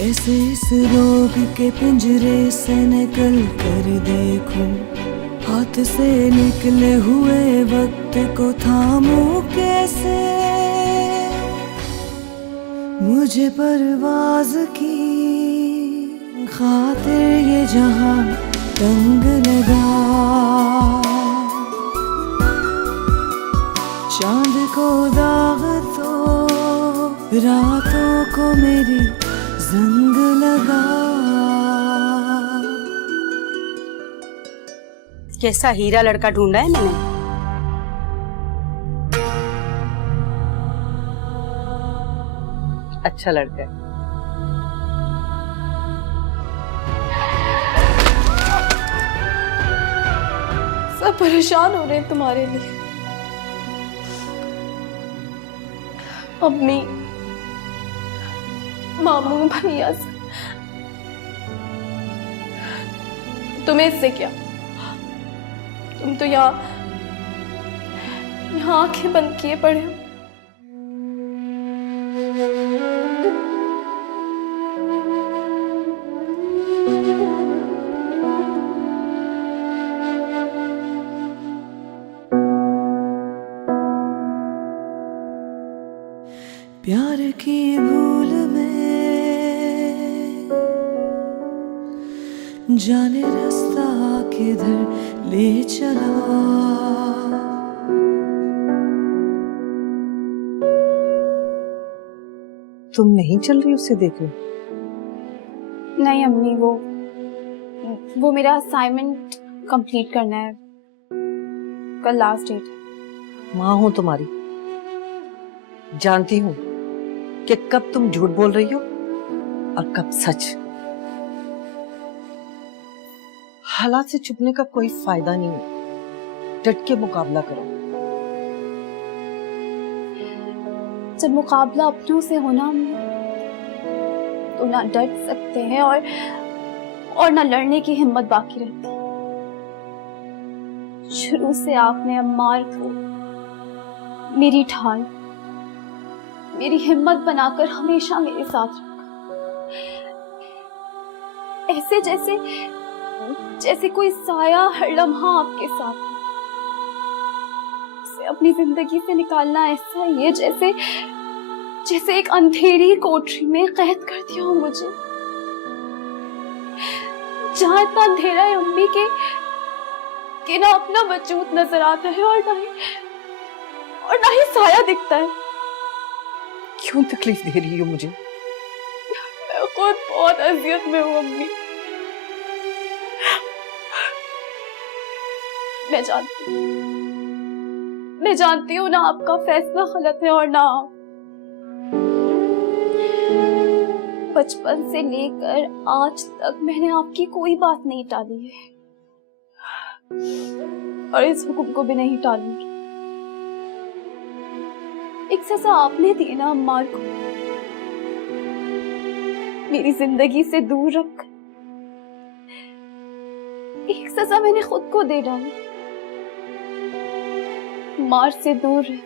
कैसे इस रोग के पिंजरे से निकल कर देखूं, हाथ से निकले हुए वक्त को थामूं कैसे। मुझे परवाज की खातिर ये जहां तंग लगा, चांद को दाग तो रातों को मेरी जंग लगा। कैसा हीरा लड़का ढूंढा है मैंने। अच्छा लड़का है। सब परेशान हो रहे हैं तुम्हारे लिए। अम्मी, मामू, भैया से। तुम्हें इससे क्या? तुम तो यहाँ आंखें बंद किए पड़े हो। प्यार की भूल में जाने रास्ता किधर ले चला। तुम नहीं चल रही उसे देख लो। नहीं अम्मी, वो मेरा असाइनमेंट कंप्लीट करना है। कल लास्ट डेट है। माँ हूं तुम्हारी, जानती हूँ कि कब तुम झूठ बोल रही हो और कब सच। हालात से छुपने का कोई फायदा नहीं है, डट के मुकाबला करो। जब मुकाबला अपनों से होना तो ना डट सकते हैं और ना लड़ने की हिम्मत बाकी रहती। शुरू से आपने अम्मार को मेरी ढाल, मेरी हिम्मत बनाकर हमेशा मेरे साथ रखा। ऐसे जैसे कोई साया हर लम्हा आपके साथ है। उसे अपनी जिंदगी से निकालना ऐसा ही है जैसे एक अंधेरी कोठरी में कैद कर दिया हो मुझे, जहां इतना अंधेरा है अम्मी के ना अपना वजूद नजर आता है और ना ही साया दिखता है। क्यों तकलीफ दे रही हो मुझे? मैं खुद बहुत अजियत में हूँ अम्मी। मैं जानती हूँ ना आपका फैसला गलत है और ना आप। बचपन से लेकर आज तक मैंने आपकी कोई बात नहीं टाली है और इस हुक्म को भी नहीं टालूंगी। एक सजा आपने दी ना अम्मार को, मेरी जिंदगी से दूर रख। एक सजा मैंने खुद को दे डाली, मार से दूर रह।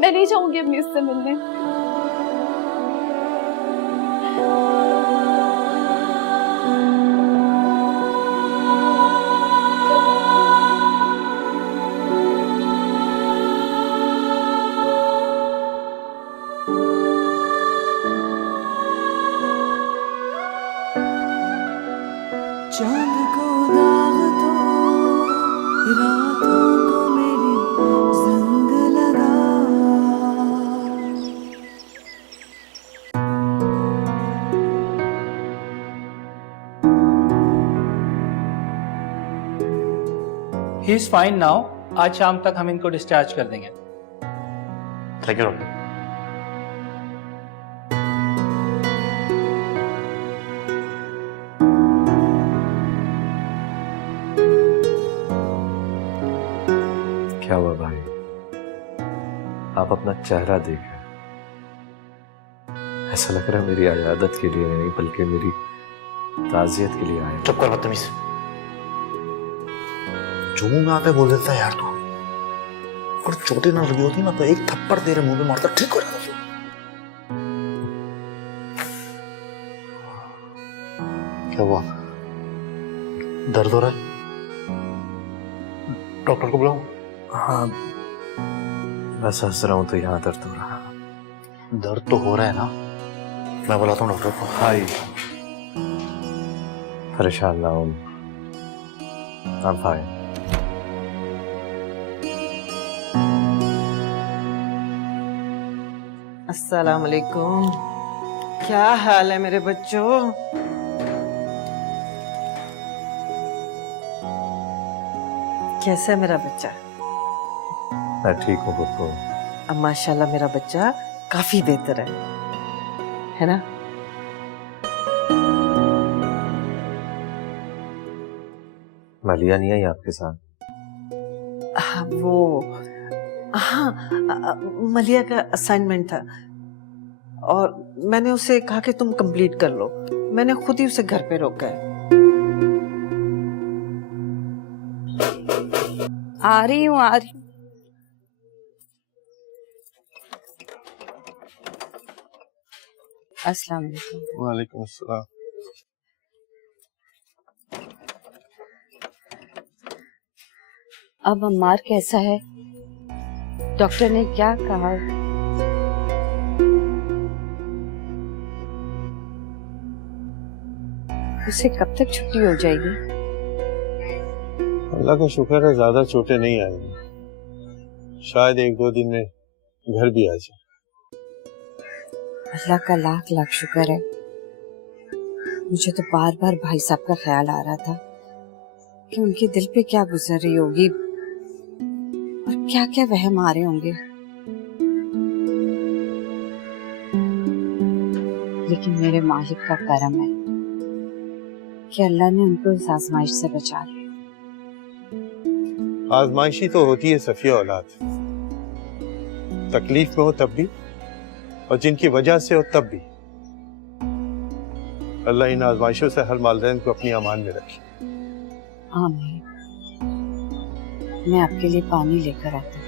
मैं नहीं चाहूंगी अपनी उससे मिलने। चांद को दाग तो रातों को मेरी जंग लगा। He is fine now. आज शाम तक हम इनको डिस्चार्ज कर देंगे। Thank you doctor. क्या हुआ भाई? आप अपना चेहरा देख रहे हैं। ऐसा लग रहा है मेरी इयादत के लिए नहीं बल्कि मेरी ताजियत के लिए आए। चुप कर बदतमीज। जो मुंह में आते बोल देता है यार तू। और चोटें ना लगी होती ना तो एक थप्पड़ तेरे मुंह में मारता ठीक हो जाता। क्या हुआ? दर्द हो रहा है? डॉक्टर को बुलाऊं? हाँ, बस हंस रहा हूँ तो यहाँ दर्द हो रहा। दर्द तो हो रहा है ना, मैं बुलाता हूँ डॉक्टर को। हाय, परेशान ना हो, I'm fine। अस्सलाम वालेकुम। क्या हाल है मेरे बच्चों? कैसा है मेरा बच्चा? मैं ठीक हूँ पप्पू। अब माशाल्लाह मेरा बच्चा काफी बेहतर है ना? मलिया नहीं आई आपके साथ? मलिया का असाइनमेंट था और मैंने उसे कहा कि तुम कंप्लीट कर लो। मैंने खुद ही उसे घर पे रोका है। आ रही हूँ। अस्सलाम वालेकुम। वालेकुम अस्सलाम। अब अम्मार कैसा है? डॉक्टर ने क्या कहा? उसे कब तक छुट्टी हो जाएगी? अल्लाह का शुक्र है ज्यादा चोटें नहीं आई, शायद 1-2 दिन में घर भी आ जाए। अल्लाह का लाख लाख शुक्र है। मुझे तो बार बार भाई साहब का ख्याल आ रहा था कि उनके दिल पे क्या गुजर रही होगी और क्या क्या वहम आ रहे होंगे, लेकिन मेरे मालिक का करम है कि अल्लाह ने उनको इस आजमाइश से बचा लिया। आजमाइशी तो होती है सफिया औलाद, तकलीफ में हो तब भी और जिनकी वजह से हो तब भी। अल्लाह इन आजमाइशों से हर वालिदैन को अपनी अमान में रखे। आमीन। मैं आपके लिए पानी लेकर आता हूँ।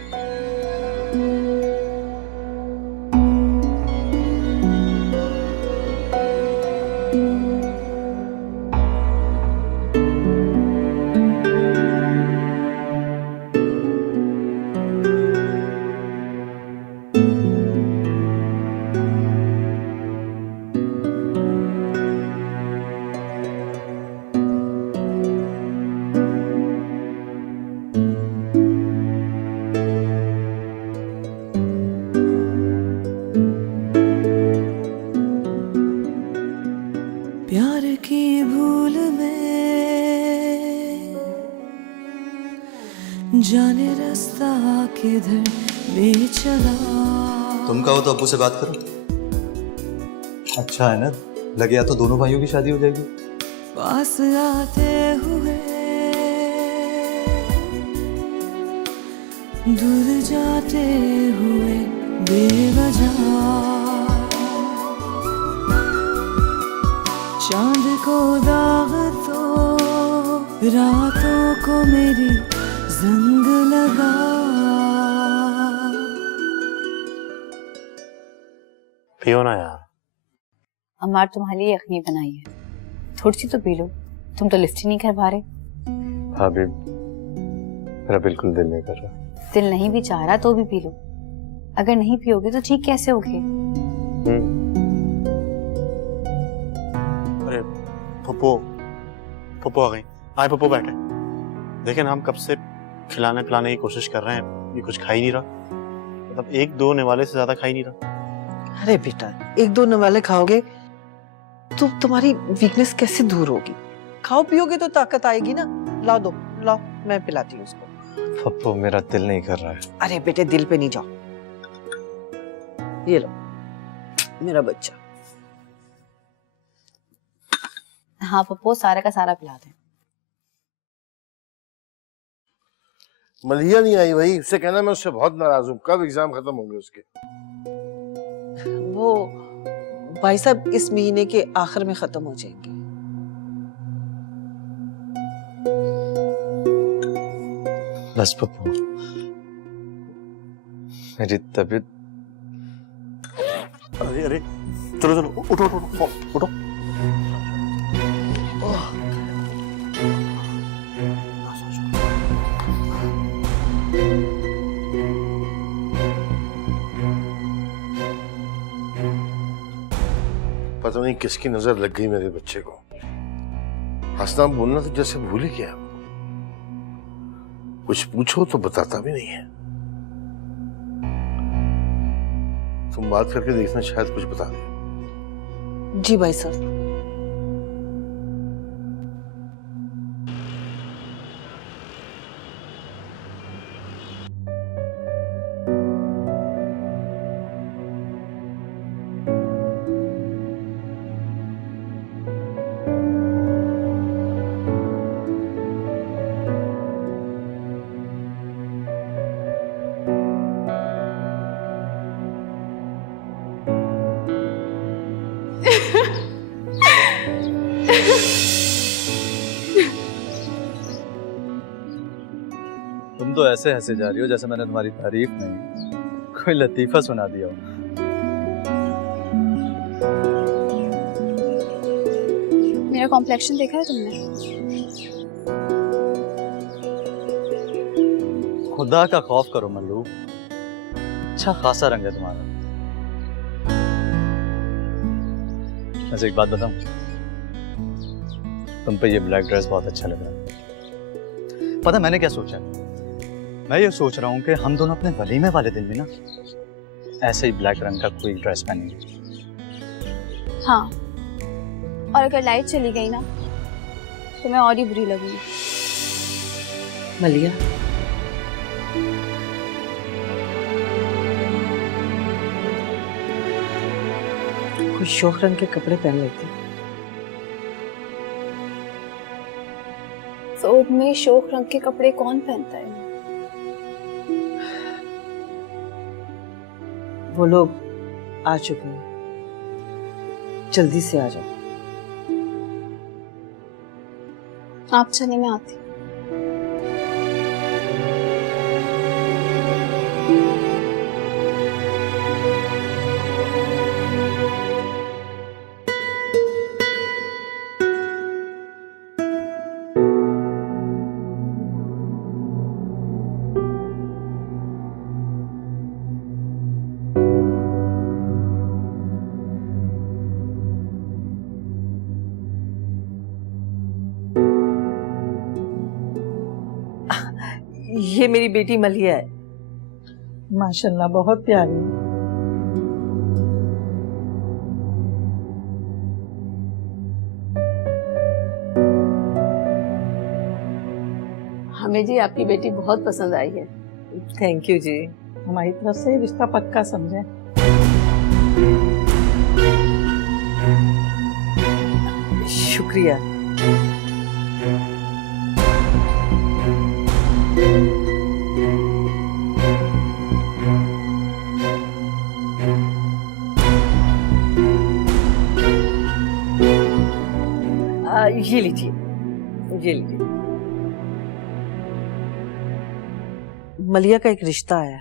प्यार की भूल में जाने रास्ता किधर ले चला। तुम कहो तो अब्बू से बात करो। अच्छा है ना, लगे या तो दोनों भाइयों की शादी हो जाएगी। पास आते हुए दूर जाते हुए बेवजह, चांद को दाग तो रातों को मेरी जंग लगा। पियो ना यार। अम्मार तुम्हारे लिए यखनी बनाई है, थोड़ी सी तो पी लो। तुम तो लिफ्ट ही नहीं कर पा रहे। भाभी, मेरा बिल्कुल दिल नहीं कर रहा। दिल नहीं भी चाह रहा तो भी पी लो। अगर नहीं पियोगे तो ठीक कैसे होगे? अरे पप्पो आ गई। आए पप्पो बैठे। देखें ना, हम कब से खिलाने पिलाने की कोशिश कर रहे हैं, ये कुछ खा ही नहीं रहा। मतलब 1-2 निवाले से ज्यादा खा ही नहीं रहा। अरे बेटा, 1-2 नवाले खाओगे तो तुम्हारी वीकनेस कैसे दूर होगी? खाओ पियोगे तो ताकत आएगी ना। लाओ मैं पिलाती हूँ उसको। पप्पू, मेरा दिल नहीं कर रहा है। अरे बेटे, दिल पे नहीं जाओ। ये लो मेरा बच्चा। हाँ पप्पो, सारा का सारा पिला दे। मलिया नहीं आई भाई, उससे कहना मैं उससे बहुत नाराज हूँ। कब एग्जाम खत्म होंगे उसके? वो भाई साहब इस महीने के आखिर में खत्म हो जाएंगे। बस पप्पू, मेरी तबीयत। अरे चलो उठो। पता नहीं किसकी नजर लग गई मेरे बच्चे को। हंसना बोलना तो जैसे भूल ही गया। कुछ पूछो तो बताता भी नहीं है। तुम बात करके देखना, शायद कुछ बता दे। जी भाई साहब। तुम तो ऐसे हंसे जा रही हो जैसे मैंने तुम्हारी तारीफ नहीं कोई लतीफा सुना दिया हो। मेरा कॉम्प्लेक्शन देखा है तुमने? खुदा का खौफ करो मल्लू, अच्छा खासा रंग है तुम्हारा। वैसे एक बात बताऊं, तुम पे ये ब्लैक ड्रेस बहुत अच्छा लग रहा है। पता मैंने क्या सोचा? मैं ये सोच रहा हूँ कि हम दोनों अपने वलीमे वाले दिन भी ना ऐसे ही ब्लैक रंग का कोई ड्रेस पहनेंगे। हाँ, और अगर लाइट चली गई ना तो मैं और ही बुरी लगूंगी। मलिया, कोई शौक रंग के कपड़े पहन लेती। सोब में शोक रंग के कपड़े कौन पहनता है? वो लोग आ चुके हैं, जल्दी से आ जाओ। आप चले, मैं आती। ये मेरी बेटी मलिया है। माशाल्लाह बहुत प्यारी। हमें जी आपकी बेटी बहुत पसंद आई है। थैंक यू जी। हमारी तरफ से रिश्ता पक्का समझे। शुक्रिया। ये लीजिए, ये लीजिए। मलिया का एक रिश्ता आया।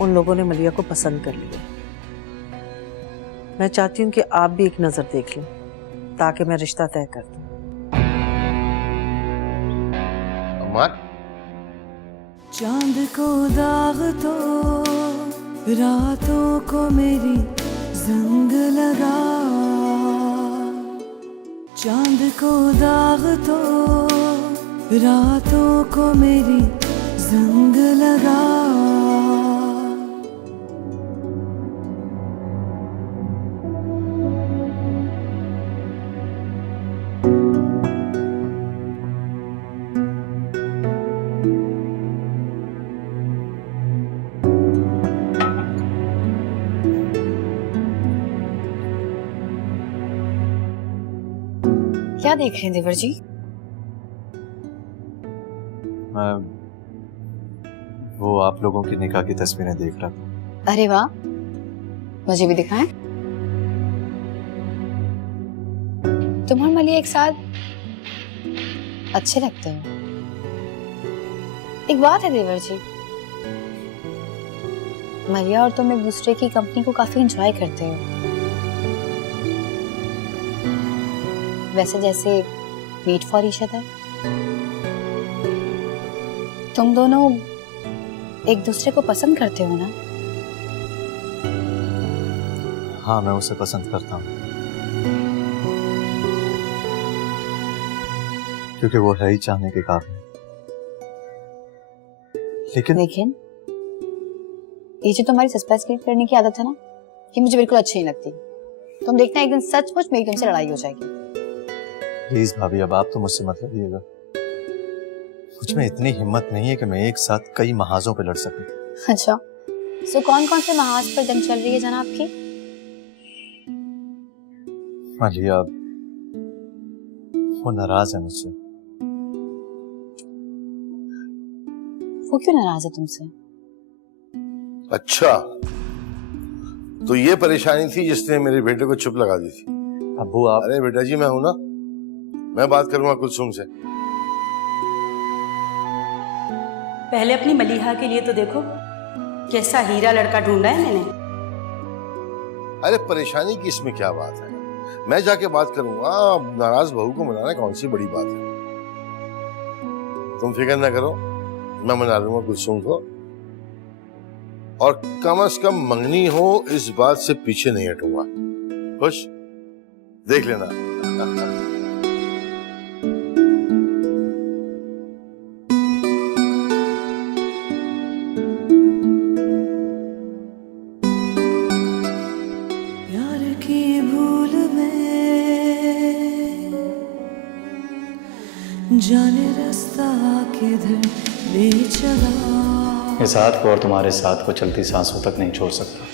उन लोगों ने मलिया को पसंद कर लिया। मैं चाहती हूँ कि आप भी एक नजर देख लें ताकि मैं रिश्ता तय कर दूं। अम्मा, चांद को दाग तो रातों को मेरी जंग लगा, चांद को दाग तो रातों को मेरी जंग लगा। क्या देख रहे हैं देवर जी? मैं वो आप लोगों की निकाह की तस्वीरें देख रहा था। अरे वाह, मुझे भी दिखाएं। तुम और मलिया एक साथ अच्छे लगते हो। एक बात है देवर जी, मलिया और तुम एक दूसरे की कंपनी को काफी एंजॉय करते हो, वैसे जैसे मीट फॉर ईच अदर। तुम दोनों एक दूसरे को पसंद करते हो ना? हाँ, मैं उसे पसंद करता हूँ, क्योंकि वो है ही चाहने के काबिल। लेकिन ये जो तुम्हारी सस्पेंस क्रिएट करने की आदत है ना, ये मुझे बिल्कुल अच्छी नहीं लगती। तुम देखना एक दिन सचमुच मेरी तुमसे लड़ाई हो जाएगी। प्लीज भाभी, अब आप तो मुझसे मत लड़िएगा। मुझ में इतनी हिम्मत नहीं है कि मैं एक साथ कई महाजों पे लड़ सकूं। अच्छा, सो कौन कौन से महाज पर जंग चल रही है जनाब की? मालिया, वो नाराज है मुझसे। वो क्यों नाराज है तुमसे? अच्छा, तो ये परेशानी थी जिसने मेरे बेटे को चुप लगा दी थी। अब्बू आप। अरे बेटा जी, मैं हूं ना, मैं बात करूंगा कुलसुम से। पहले अपनी मलिहा के लिए तो देखो कैसा हीरा लड़का ढूंढा है मैंने। अरे परेशानी की इसमें क्या बात है, मैं जाके बात करूंगा। नाराज बहू को मनाना कौन सी बड़ी बात है। तुम फिक्र ना करो, मैं मना लूंगा कुलसुम को, और कम से कम मंगनी हो इस बात से पीछे नहीं हटूंगा। खुश? देख लेना। प्यार की भूल में जाने रास्ता किधर ले चला। इस हाथ को और तुम्हारे साथ को चलती सांसों तक नहीं छोड़ सकता,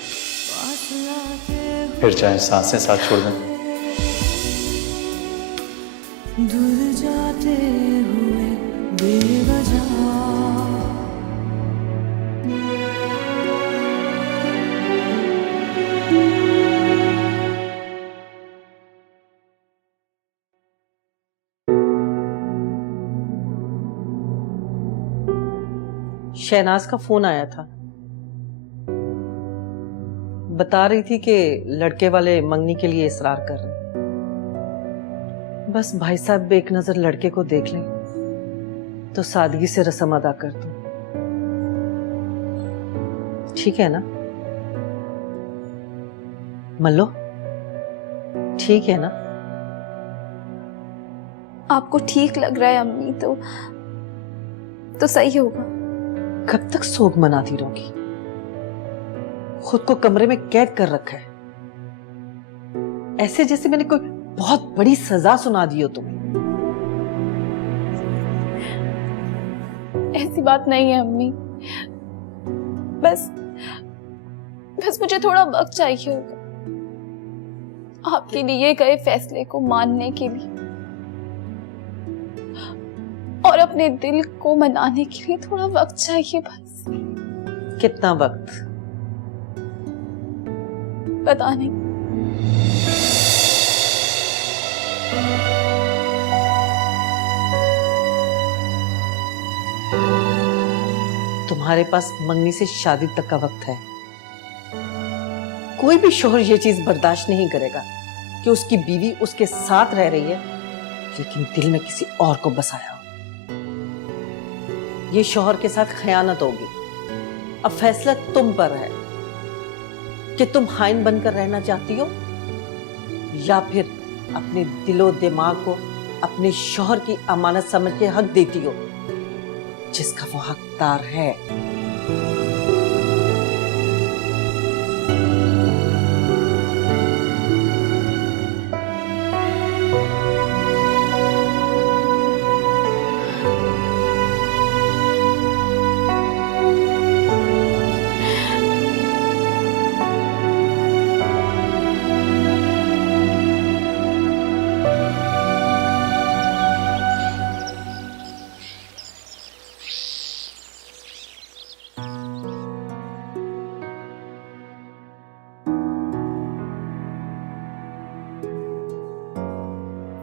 फिर चाहे सांसें साथ छोड़ दें। दूर जाते हुए बेवजह शहनाज का फोन आया था, बता रही थी कि लड़के वाले मंगनी के लिए इसरार कर रहे हैं। बस भाई साहब एक नजर लड़के को देख लें तो सादगी से रस्म अदा कर दो। ठीक है ना मल्लो? ठीक है ना? आपको ठीक लग रहा है अम्मी तो सही होगा। कब तक सोग मनाती रहोगी? खुद को कमरे में कैद कर रखा है, ऐसे जैसे मैंने कोई बहुत बड़ी सजा सुना दी हो तुम्हें। ऐसी बात नहीं है अम्मी, बस मुझे थोड़ा वक्त चाहिए होगा आपके लिए गए फैसले को मानने के लिए, और अपने दिल को मनाने के लिए थोड़ा वक्त चाहिए बस। कितना वक्त? पता नहीं। तुम्हारे पास मंगनी से शादी तक का वक्त है। कोई भी शोहर ये चीज बर्दाश्त नहीं करेगा कि उसकी बीवी उसके साथ रह रही है लेकिन दिल में किसी और को बसाया हो। ये शोहर के साथ खयानत होगी। अब फैसला तुम पर है कि तुम हाइन बनकर रहना चाहती हो या फिर अपने दिलो दिमाग को अपने शोहर की अमानत समझ के हक देती हो जिसका वो हकदार है।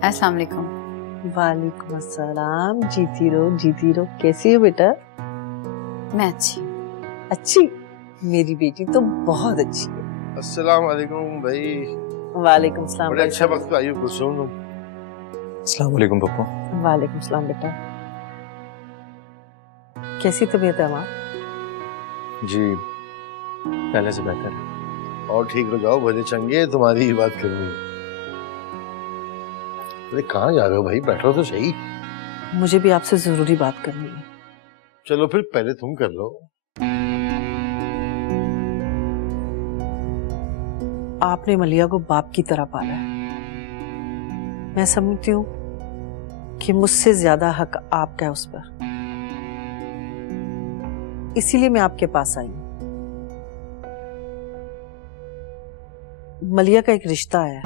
अस्सलाम वालेकुम। वालेकुम अस्सलाम। जीती रहो। कैसी हो बेटा? मैं अच्छी हूँ। अच्छी? मेरी बेटी तो बहुत अच्छी है। अस्सलाम वालेकुम भाई। वालेकुम सलाम। बड़े अच्छे वक्त पे आई हो कुलसुम तुम। अस्सलाम वालेकुम पप्पू। वालेकुम सलाम बेटा। कैसी तबीयत है माँ? जी पहले से बेहतर है। और ठीक हो जाओ, भले चंगे, तुम्हारी ही बात करनी है। अरे कहाँ जा रहे हो भाई, बैठो तो सही। मुझे भी आपसे जरूरी बात करनी है। चलो फिर पहले तुम कर लो। आपने मलिया को बाप की तरह पाला है। मैं समझती हूँ कि मुझसे ज्यादा हक आपका है उस पर, इसीलिए मैं आपके पास आई हूं। मलिया का एक रिश्ता है।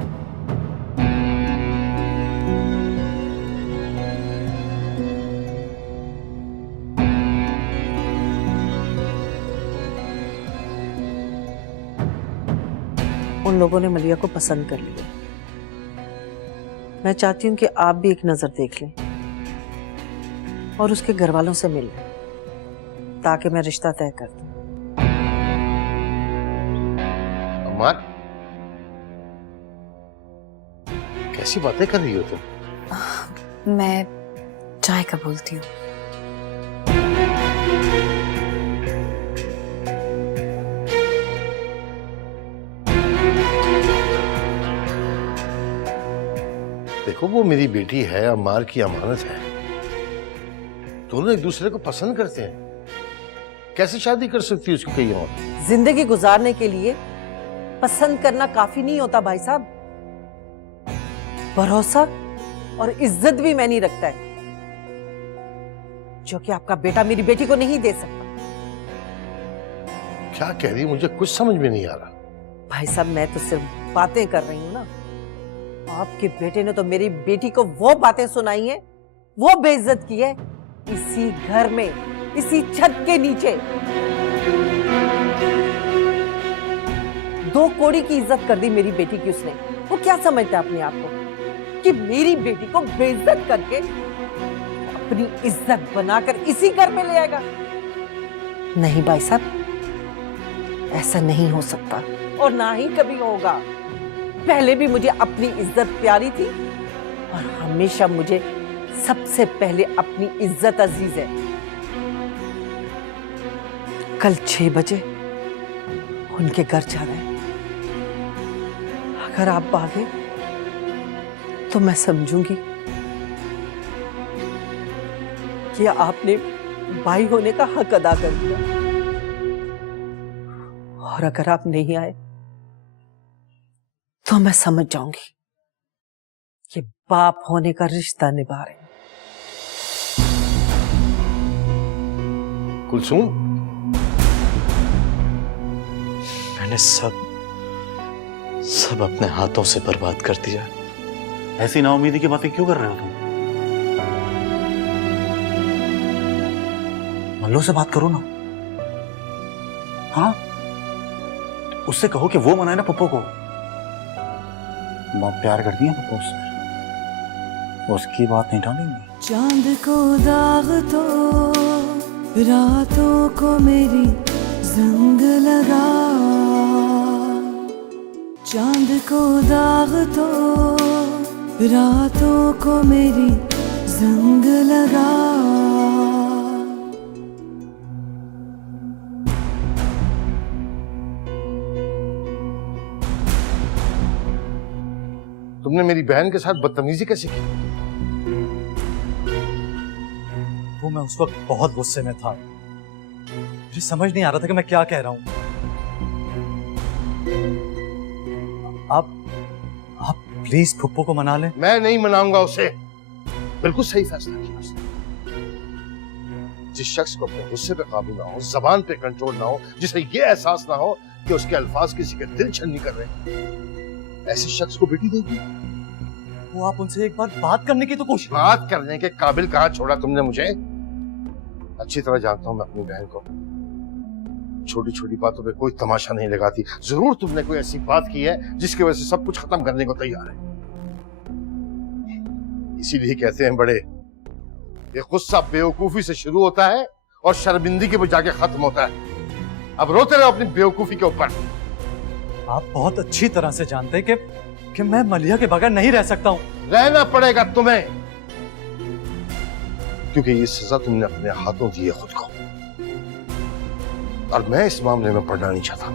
उन लोगों ने मलिया को पसंद कर लिया। मैं चाहती हूं कि आप भी एक नजर देख लें और उसके घर वालों से मिल लें, ताकि मैं रिश्ता तय कर दूं। अम्मा, कैसी बातें कर रही हो तुम? मैं चाय का बोलती हूँ। देखो, वो मेरी बेटी है, अम्मार की अमानत है। दोनों एक दूसरे को पसंद करते हैं, कैसे शादी कर सकती है उसको कहीं और? जिंदगी गुजारने के लिए पसंद करना काफी नहीं होता भाई साहब। भरोसा और इज्जत भी मैं नहीं रखता है, जो कि आपका बेटा मेरी बेटी को नहीं दे सकता। क्या कह रही, मुझे कुछ समझ में नहीं आ रहा। भाई साहब, मैं तो सिर्फ बातें कर रही हूँ ना। आपके बेटे ने तो मेरी बेटी को वो बातें सुनाई है, वो बेइज्जत की है, इसी घर में, इसी छत के नीचे। 2 कौड़ी की इज्जत कर दी मेरी बेटी की उसने। वो क्या समझता है अपने आप को कि मेरी बेटी को बेइज्जत करके अपनी इज्जत बनाकर इसी घर में ले आएगा? नहीं भाई साहब, ऐसा नहीं हो सकता और ना ही कभी होगा। पहले भी मुझे अपनी इज्जत प्यारी थी और हमेशा मुझे सबसे पहले अपनी इज्जत अजीज है। कल 6 बजे उनके घर जाना है। अगर आप भागे तो मैं समझूंगी कि आपने भाई होने का हक अदा कर दिया, और अगर आप नहीं आए तो मैं समझ जाऊंगी कि बाप होने का रिश्ता निभा रहे हैं। कुलसूम, मैंने सब अपने हाथों से बर्बाद कर दिया। ऐसी नाउमीदी की बातें क्यों कर रहे हो तुम? मल्लू से बात करो ना। हाँ, उससे कहो कि वो मनाए ना पप्पू को। बात प्यार करती है पप्पू से, उसकी बात नहीं टालेंगे। चांद को दाग तो रातों को मेरी जंग लगा, चांद को दाग तो रातों को मेरी जंग लगा। तुमने मेरी बहन के साथ बदतमीजी कैसे की? वो मैं उस वक्त बहुत गुस्से में था, मुझे समझ नहीं आ रहा था कि मैं क्या कह रहा हूं। आप प्लीज फुप्पो को मना लें। मैं नहीं मनाऊंगा उसे। बिल्कुल सही फैसला किया उसने। जिस शख्स को अपने गुस्से पे काबू ना हो, जबान पे कंट्रोल ना हो, जिसे ये एहसास ना हो कि उसके अल्फाज किसी के दिल छन्नी कर रहे हैं, ऐसे शख्स को बेटी देगी। वो आप उनसे एक बार बात करने की तो कोशिश। बात करने के काबिल कहाँ छोड़ा तुमने मुझे? अच्छी तरह जानता हूं मैं अपनी बहन को। छोटी छोटी बातों पे कोई तमाशा नहीं लगाती। जरूर तुमने कोई ऐसी बात की है जिसकी वजह से सब कुछ खत्म करने को तैयार है। इसीलिए कहते हैं बड़े, ये गुस्सा बेवकूफी से शुरू होता है और शर्मिंदगी पे जाके खत्म होता है। अब रोते रहो अपनी बेवकूफी के ऊपर। आप बहुत अच्छी तरह से जानते हैं कि मैं मलिया के बगैर नहीं रह सकता हूं। रहना पड़ेगा तुम्हें, क्योंकि ये सजा तुमने अपने हाथों दी है खुद को। और मैं इस मामले में पड़ना नहीं चाहता।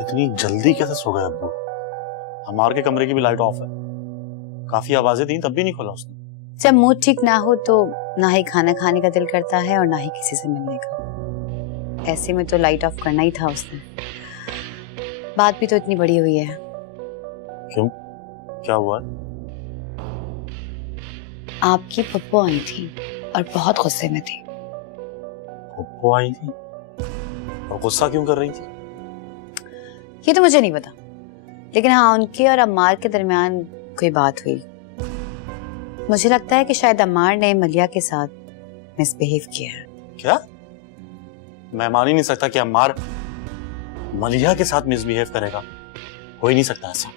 इतनी जल्दी कैसे सो गए अब्बू? हमारे के कमरे की भी लाइट ऑफ है। काफी आवाजें थी तब भी नहीं खोला उसने। जब मूड ठीक ना हो तो ना ही खाना खाने का दिल करता है और ना ही किसी से मिलने का। ऐसे में तो लाइट ऑफ करना ही था उसने। बात भी तो इतनी बड़ी हुई है। क्यों, क्या हुआ? आपकी पप्पू आई थी और बहुत गुस्से में थी। पप्पू आई थी और गुस्सा क्यों कर रही थी? ये तो मुझे नहीं पता, लेकिन हाँ उनके और अम्मार के दरमियान कोई बात हुई। मुझे लगता है कि शायद अम्मार ने मलिया के साथ मिसबिहेव किया है। क्या? मैं मान ही नहीं सकता कि अम्मार मलिया के साथ मिसबिहेव करेगा। हो ही नहीं सकता ऐसा।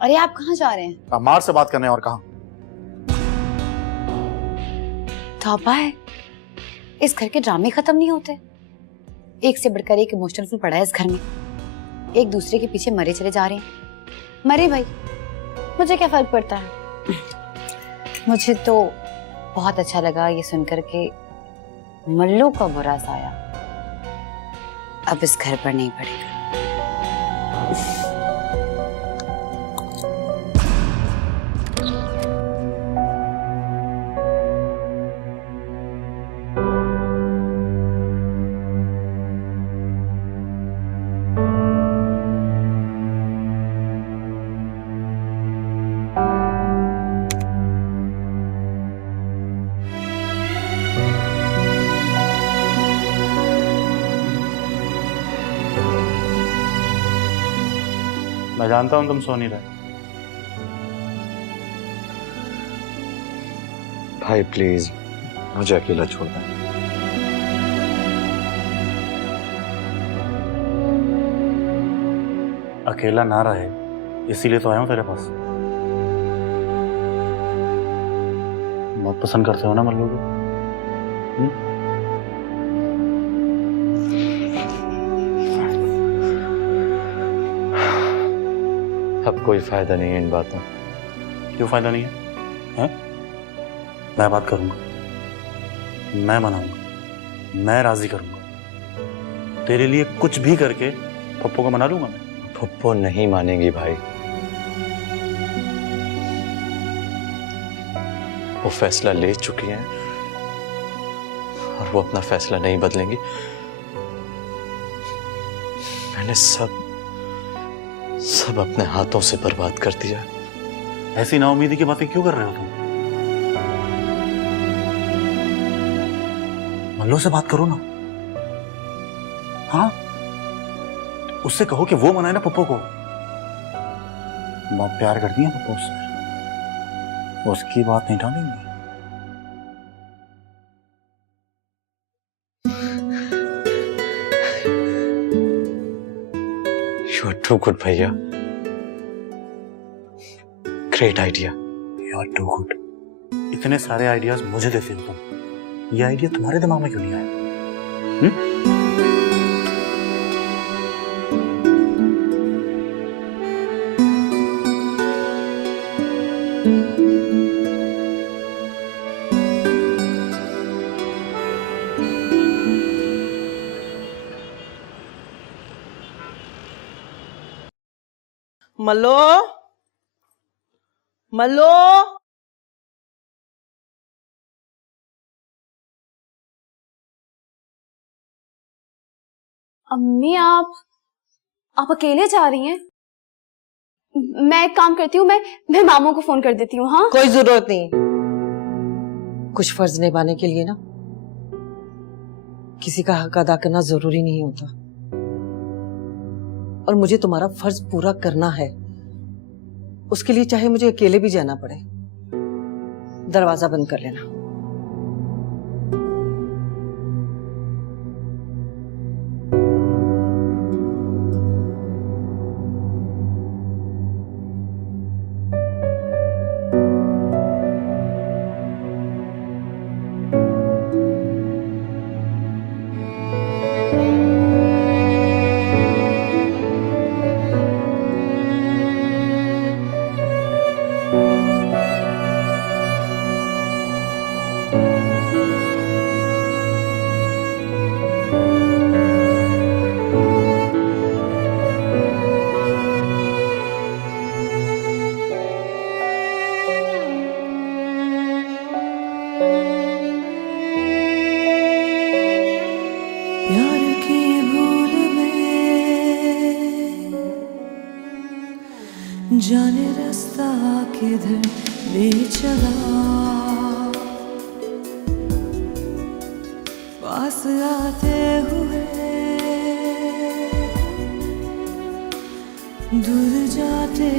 अरे आप कहाँ जा रहे हैं? अम्मार से बात करने। और कहाँ? तौबा है, इस घर के ड्रामे खत्म नहीं होते। एक से बढ़कर एक इमोशनल फुल पड़ा है इस घर में। एक दूसरे के पीछे मरे चले जा रहे हैं। मरे भाई, मुझे क्या फर्क पड़ता है। मुझे तो बहुत अच्छा लगा ये सुनकर के मल्लू का बुरा साया अब इस घर पर नहीं पड़ेगा। मैं जानता हूं तुम सो नहीं रहे। भाई प्लीज मुझे अकेला छोड़ दें। अकेला ना रहे इसीलिए तो आया हूं तेरे पास। बहुत पसंद करते हो ना मल्लू को? अब कोई फायदा नहीं है इन बातों। क्यों फायदा नहीं है? मैं बात करूंगा, मैं मनाऊंगा, मैं राजी करूंगा। तेरे लिए कुछ भी करके पप्पू को मना लूंगा मैं। पप्पू नहीं मानेंगी भाई। वो फैसला ले चुकी हैं और वो अपना फैसला नहीं बदलेंगी। मैंने सब अपने हाथों से बर्बाद कर दिया। ऐसी नाउमीदी की बातें क्यों कर रहे हो तुम? मल्लू से बात करो ना। हाँ, उससे कहो कि वो मनाए ना पप्पू को। बहुत प्यार करती है पप्पू उससे, उसकी बात नहीं टालेंगे। You are too good, भैया। Great idea. You are too good. इतने सारे आइडियाज मुझे देते हो तुम। ये आइडिया तुम्हारे दिमाग में क्यों नहीं आया? मल्लो, मल्लो, अम्मी आप अकेले जा रही हैं? मैं एक काम करती हूँ, मैं मामू को फोन कर देती हूँ। हाँ, कोई जरूरत नहीं। कुछ फर्ज निभाने के लिए ना किसी का हक अदा करना जरूरी नहीं होता। और मुझे तुम्हारा फर्ज पूरा करना है। उसके लिए चाहे मुझे अकेले भी जाना पड़े। दरवाजा बंद कर लेना। प्यार की भूल में जाने रास्ता किधर ले चला, पास आते हुए दूर जाते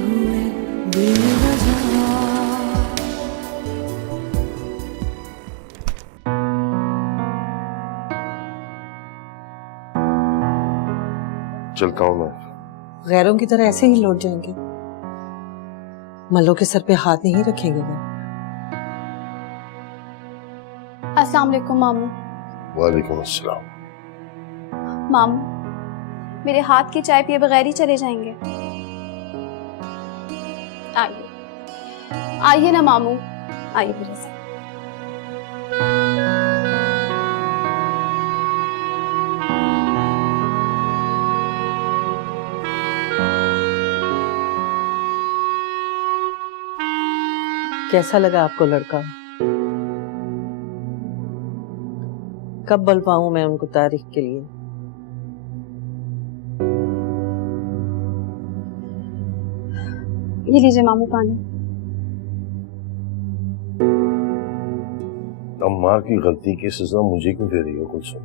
हुए बेवजह। चलता हूँ मैं। गैरों की तरह ऐसे ही लौट जाएंगे? मल्लों के सर पे हाथ नहीं रखेंगे वो। अस्सलाम वालेकुम मामू। वालेकुम अस्सलाम। मामू, मेरे हाथ की चाय पिए बगैर ही चले जाएंगे? आइए आइए ना मामू, आइए मेरे साथ। कैसा लगा आपको लड़का? कब बुलवाऊं मैं उनको तारीख के लिए? ये लीजिए मामू पानी। अम्मार की गलती की सजा मुझे क्यों दे रही हो कुलसुम?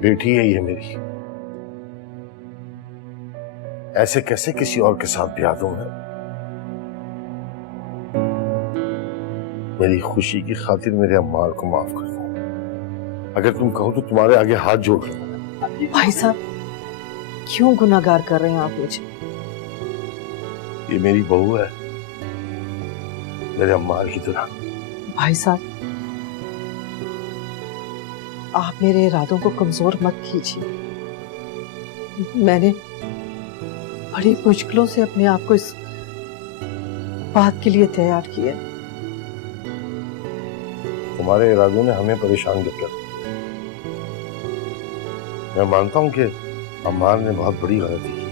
बेटी है ये मेरी, ऐसे कैसे किसी और के साथ ब्याह दूं मैं? मेरी खुशी की खातिर मेरे अम्मार को माफ कर दो। अगर तुम कहो तो तुम्हारे आगे हाथ जोड़ लूं। भाई साहब, क्यों गुनाहगार कर रहे हैं आप मुझे? ये मेरी बहू है, मेरे अम्मार की तरह। भाई साहब, आप मेरे इरादों को कमजोर मत कीजिए। मैंने बड़ी मुश्किलों से अपने आप को इस बात के लिए तैयार किया। तुम्हारे इरादों ने हमें परेशान किया। मैं मानता हूं कि अम्मार ने बहुत बड़ी गलती की।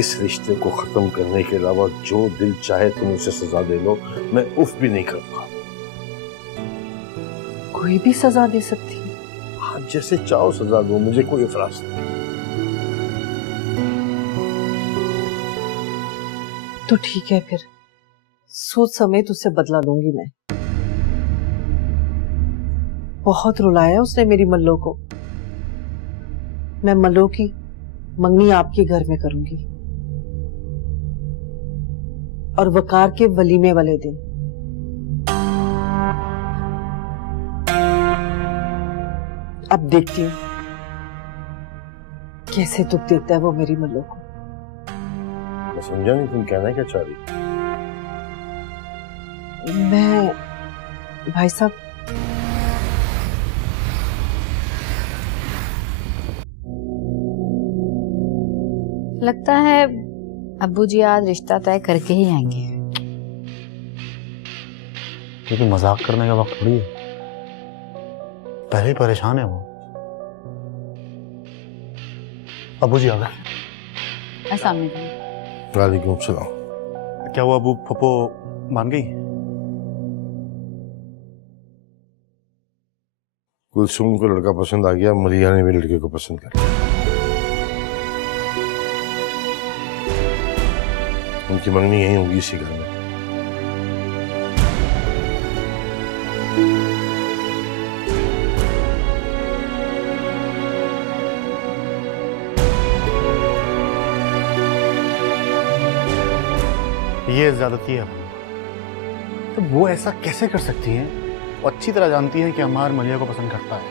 इस रिश्ते को खत्म करने के अलावा जो दिल चाहे तुम उसे सजा दे लो, मैं उफ भी नहीं करता। कोई भी सजा दे सकती है। हाँ, जैसे चाहो सजा दो, मुझे कोई इतराज नहीं। तो ठीक है, फिर सोच समेत उससे बदला लूंगी मैं। बहुत रुलाया उसने मेरी मल्लो को। मैं मल्लो की मंगनी आपके घर में करूंगी, और वकार के वलीमे वाले दिन अब देखती हूँ कैसे दुख देता है वो मेरी मल्लो को। मैं समझा नहीं, तुम कहना क्या चाह रही? मैं भाई साहब, लगता है अब्बू जी आज रिश्ता तय करके ही आएंगे। क्योंकि मजाक करने का वक्त थोड़ी है, पहले ही परेशान है वो। अबू जी आ गए। अस्सलाम वालेकुम। वालेकुम सलाम। क्या हुआ अबू, फप्पो मान गई? कुलसुम को लड़का पसंद आ गया, मलिया ने भी लड़के को पसंद कर लिया। उनकी मंगनी यहीं होगी, इसी घर में। ये ज्यादती है। तो वो ऐसा कैसे कर सकती हैं? वो अच्छी तरह जानती हैं कि अमार मलिया को पसंद करता है,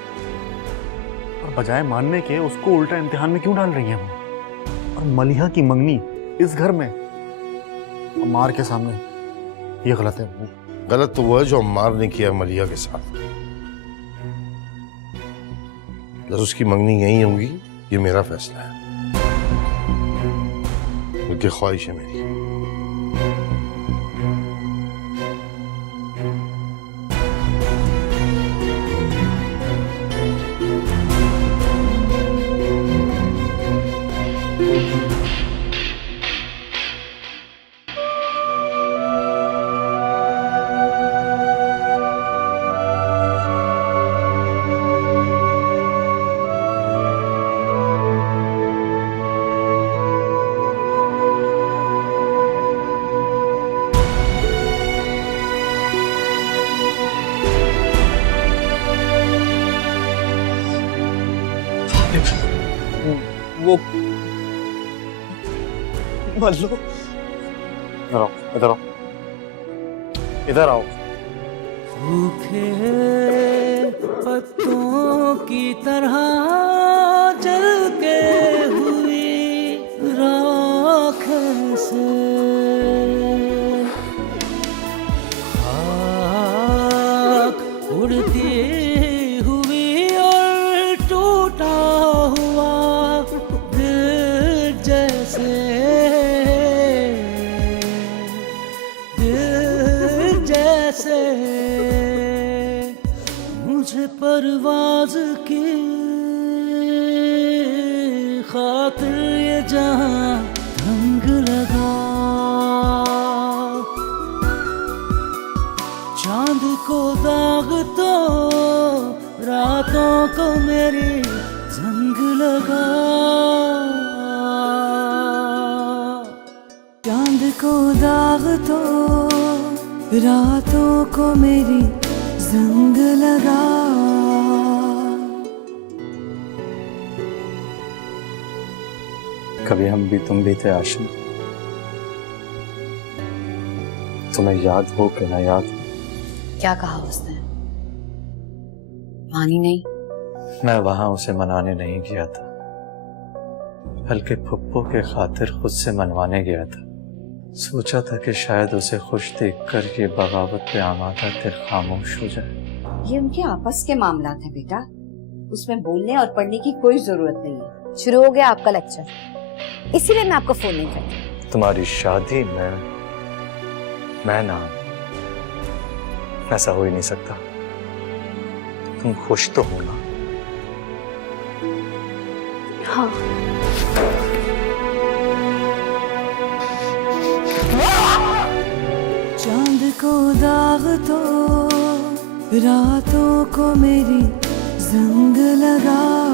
और बजाय मानने के उसको उल्टा इम्तिहान में क्यों डाल रही हैं वो? और मलिया की मंगनी इस घर में अमार के सामने, ये गलत है। वो गलत तो वो है जो अम्मार ने किया मलिया के साथ। बस उसकी मंगनी यहीं होगी, ये मेरा फैसला है, बल्कि ख्वाहिश है मेरी। वो मल्लो, इधर आओ, इधर आओ, इधर आओ। सूखे पत्तों की तरह जल के हुई राख से खाक उड़ती हुई और टूटा हुआ दिल जैसे, दिल जैसे मुझे परवाज की खातिर ये जहां रंग लगा। चांद को दाग तो रातों को मेरी जंग लगा। चांद को दाग तो रातों को मेरी जंग लगा। कभी हम भी तुम भी थे आशिक, तुम्हें याद हो कि ना याद हो। क्या कहा उसने? मानी नहीं? मैं वहां उसे मनाने नहीं गया था, बल्कि पप्पू के खातिर खुद से मनवाने गया था। सोचा था कि शायद उसे खुश देखकर ये बगावत पे आमादा दिल खामोश हो जाए। ये उनके आपस के मामला थे बेटा, उसमें बोलने और पढ़ने की कोई जरूरत नहीं है। शुरू हो गया आपका लेक्चर, इसीलिए मैं आपको फोन नहीं करती। तुम्हारी शादी में मैं ना, ऐसा हो ही नहीं सकता। तुम खुश तो हो ना? हाँ। चांद को दाग तो रातों को मेरी जंग लगा।